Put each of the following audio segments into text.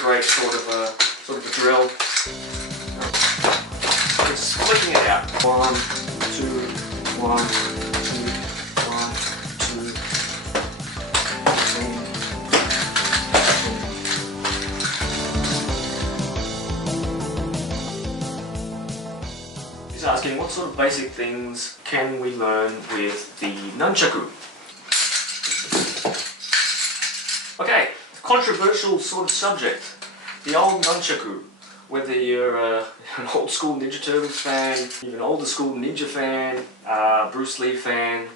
a great sort of a drill. Just flicking it out. 1, 2, 1, 2, 1, 2, 3. He's asking what sort of basic things can we learn with the Nunchaku? Okay, controversial sort of subject. The old Nunchaku. Whether you're an old school Ninja Turtles fan, even older school Ninja fan, Bruce Lee fan,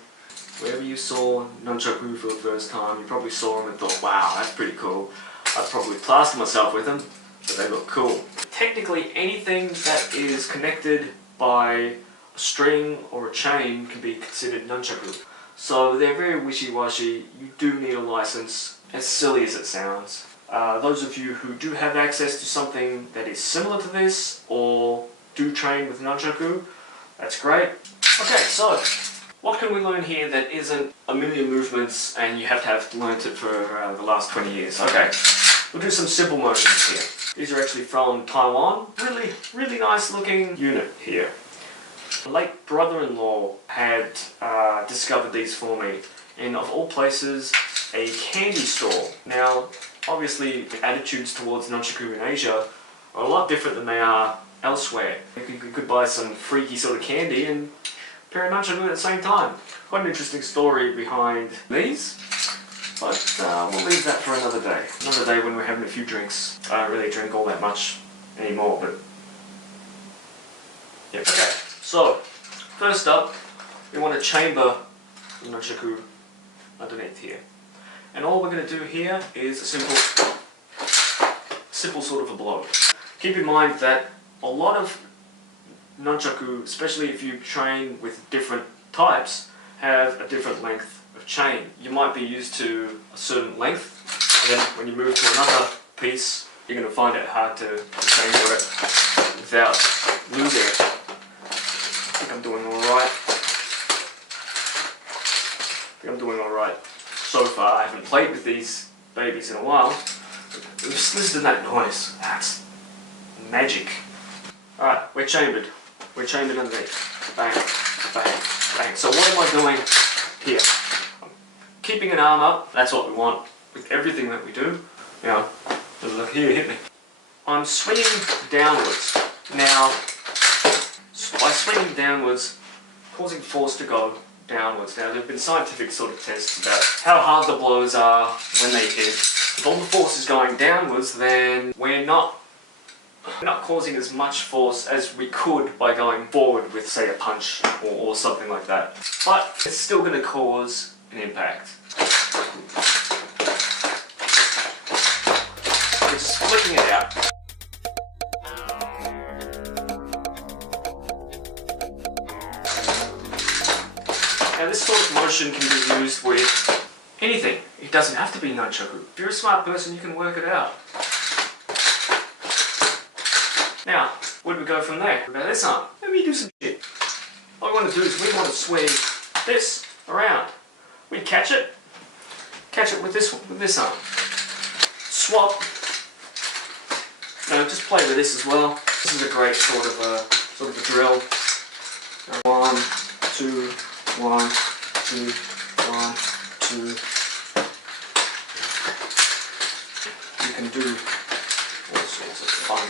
wherever you saw Nunchaku for the first time, you probably saw them and thought, wow, that's pretty cool. I'd probably plaster myself with them, but they look cool. Technically, anything that is connected by a string or a chain can be considered Nunchaku. So they're very wishy-washy. You do need a license, as silly as it sounds. Those of you who do have access to something that is similar to this or do train with Nunchaku, that's great. Okay, so what can we learn here that isn't a million movements and you have to have learnt it for the last 20 years? Okay, we'll do some simple motions here. These are actually from Taiwan. Really nice looking unit here. My late brother-in-law had discovered these for me, and of all places, a candy store. Now, obviously, attitudes towards Nunchaku in Asia are a lot different than they are elsewhere. You could buy some freaky sort of candy and a pair of Nunchaku at the same time. Quite an interesting story behind these, but we'll leave that for another day. Another day when we're having a few drinks. I don't really drink all that much anymore, but yeah. Okay, so first up, we want to chamber the Nunchaku underneath here. And all we're going to do here is a simple sort of a blow. Keep in mind that a lot of Nunchaku, especially if you train with different types, have a different length of chain. You might be used to a certain length, and then when you move to another piece, you're going to find it hard to chamber it without losing it. I think I'm doing alright. So far. I haven't played with these babies in a while. Just listen to that noise. That's magic. Alright, we're chambered. We're chambered underneath. Bang, bang, bang. So what am I doing here? I'm keeping an arm up. That's what we want with everything that we do. You know, look here, hit me. I'm swinging downwards. Now, by swinging downwards, causing force to go downwards. Now, there have been scientific sort of tests about how hard the blows are when they hit. If all the force is going downwards, then we're not causing as much force as we could by going forward with, say, a punch or something like that. But it's still going to cause an impact. We're just flicking it out. Now this sort of motion can be used with anything. It doesn't have to be Nunchaku. If you're a smart person, you can work it out. Now, where do we go from there? What about this arm? Let me do some shit. All we want to do is we want to swing this around. We catch it with this arm. Swap. Now just play with this as well. This is a great sort of a drill. 1, 2, 1, 2, 1, 2. You can do all sorts of fun.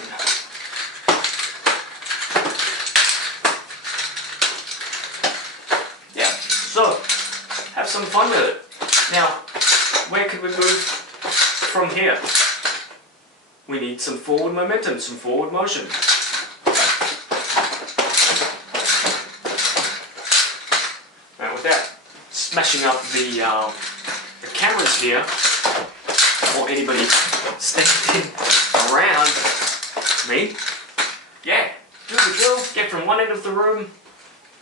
Yeah, so have some fun with it. Now, where could we move from here? We need some forward momentum, some forward motion. Now without smashing up the cameras here, or anybody standing around me, yeah, do the drill, get from one end of the room,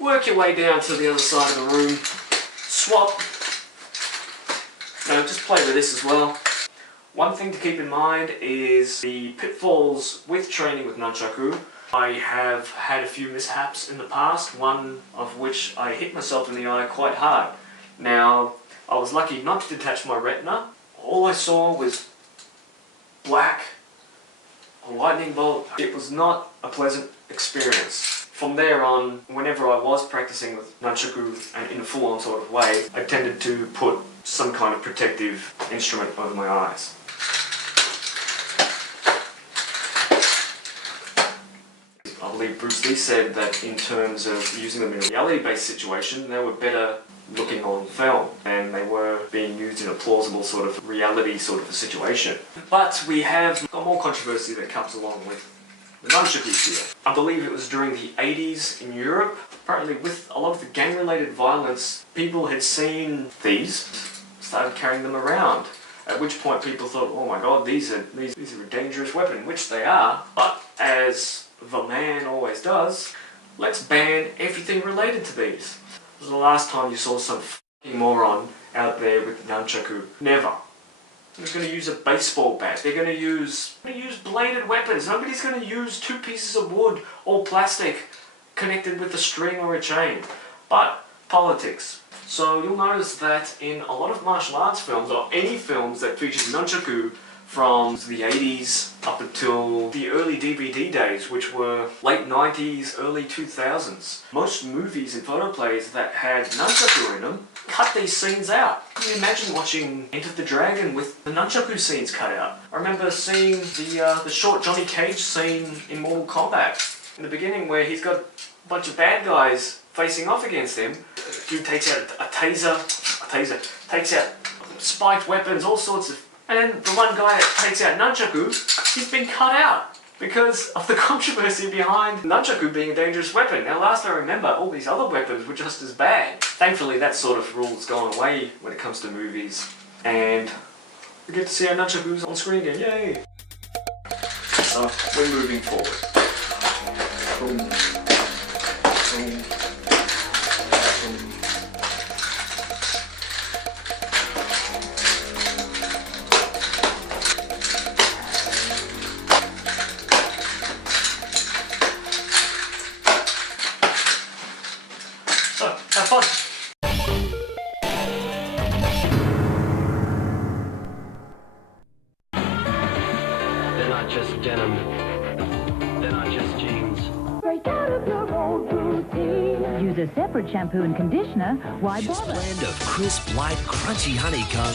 work your way down to the other side of the room, swap. Now just play with this as well. One thing to keep in mind is the pitfalls with training with Nunchaku. I have had a few mishaps in the past, one of which I hit myself in the eye quite hard. Now, I was lucky not to detach my retina. All I saw was black a lightning bolt. It was not a pleasant experience. From there on, whenever I was practicing with Nunchaku and in a full-on sort of way, I tended to put some kind of protective instrument over my eyes. I believe Bruce Lee said that in terms of using them in a reality-based situation, they were better looking on film and they were being used in a plausible sort of reality sort of a situation. But we have got more controversy that comes along with the nunchaku here. I believe it was during the 80s in Europe. Apparently with a lot of the gang-related violence, people had seen these, started carrying them around. At which point people thought, oh my god, these are a dangerous weapon, which they are. But as the man always does, let's ban everything related to these. This was the last time you saw some f***ing moron out there with the nunchaku. Never. They're going to use a baseball bat. They're going to use bladed weapons. Nobody's going to use two pieces of wood or plastic connected with a string or a chain. But politics. So you'll notice that in a lot of martial arts films, or any films that features nunchaku from the 80s up until the early DVD days, which were late 90s, early 2000s, most movies and photoplays that had nunchaku in them cut these scenes out. Can you imagine watching Enter the Dragon with the nunchaku scenes cut out? I remember seeing the short Johnny Cage scene in Mortal Kombat in the beginning where he's got a bunch of bad guys facing off against him. Dude takes out a taser, takes out spiked weapons, all sorts of... And then the one guy that takes out nunchaku, he's been cut out because of the controversy behind nunchaku being a dangerous weapon. Now last I remember, all these other weapons were just as bad. Thankfully that sort of rule's gone away when it comes to movies. And we get to see our nunchakus on screen again, yay! So, we're moving forward. Boom. Boom. Boom. So, have fun! They're not just denim. They're not just jeans. Break out of your old routine. Use a separate shampoo and conditioner. Why His bother? blend of crisp, light, crunchy honeycomb